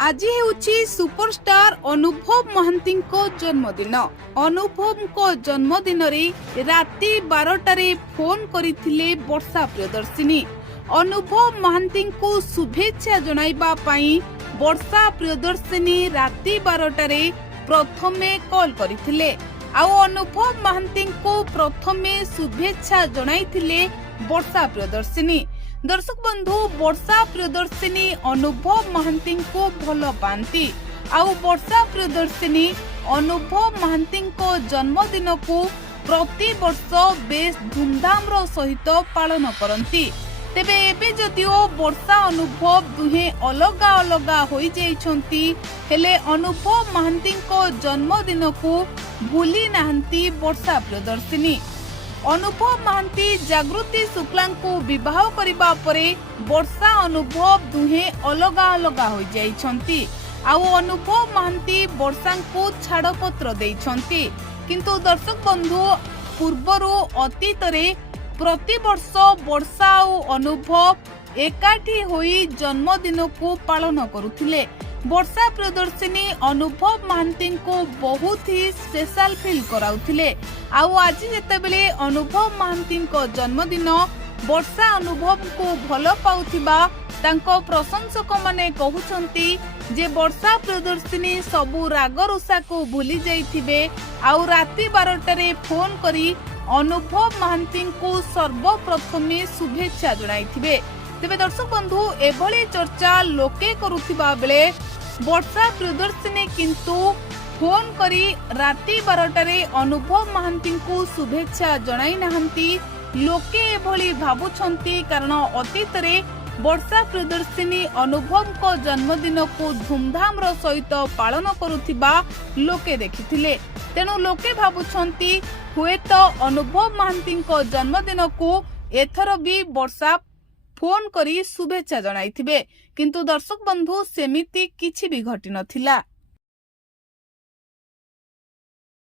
आज हेउछि सुपरस्टार अनुभव महांती जन्मदिन। अनुभव को जन्मदिन रे राति 12टारे फोन करथिले वर्षा प्रियदर्शिनी। अनुभव महांती को शुभेच्छा जणाइबा पई वर्षा प्रियदर्शिनी राति 12टारे प्रथमे कॉल करथिले। आउ अनुभव महांती को प्रथमे शुभेच्छा जणाइथिले वर्षा प्रियदर्शिनी। दर्शक बंधु, वर्षा प्रियदर्शिनी अनुभव महांती को भल पाती। आउ वर्षा प्रियदर्शिनी अनुभव महांती को जन्मदिन को प्रति वर्ष बेस धूमधाम सहित पालन करती। तेबे एबे जदिओ वर्षा अनुभव दुहे अलगा अलगा होई जाइछंती, हेले अनुभव महांती को जन्मदिन को भूली नाहंती वर्षा प्रियदर्शिनी। अनुभव महांती जागृति शुक्ला को विवाह करिबा परे वर्षा अनुभव दुहे अलगा अलगा हो जाइछंती। आउ अनुभव महांती वर्षा को छाड़पत्र देइछंती। किंतु दर्शक बंधु, पूर्वरु अतीतरे प्रति वर्ष वर्षा और अनुभव एकाठी होई जन्मदिन को पालन करुथिले। वर्षा प्रियदर्शिनी अनुभव महांती को बहुत ही स्पेशल फील कराउथिले। आउ आज जेतेबेले अनुभव महांती को जन्मदिन वर्षा अनुभव को भल पाउथिबा तांको प्रशंसक माने कहउछंती जे वर्षा प्रियदर्शिनी सबु राग रुषा को भूली जाइथिबे। आउ राति 12टारे फोन करी अनुभव महांती को सर्वप्रथमे शुभेच्छा जणाइथिबे। तेबे दर्शक बंधु, एभली चर्चा लोके करुथिबा बेले वर्षा प्रियदर्शिनी किंतु फोन करी राति 12टारे अनुभव महांती को शुभेच्छा जणाई नाहंती। लोके एभली भाबुछंती कारण अतीतरे वर्षा प्रियदर्शिनी अनुभव को जन्मदिन को धूमधाम सहित पालन करुथिबा लोके देखिथिले। तेणु लोके भाबुछंती हुएत अनुभव महांती को जन्मदिन को एथर भी वर्षा फोन करी शुभेच्छा जणाइथिबे। किंतु दर्शक बंधु, सेमिति किछि भी घटी नथिला।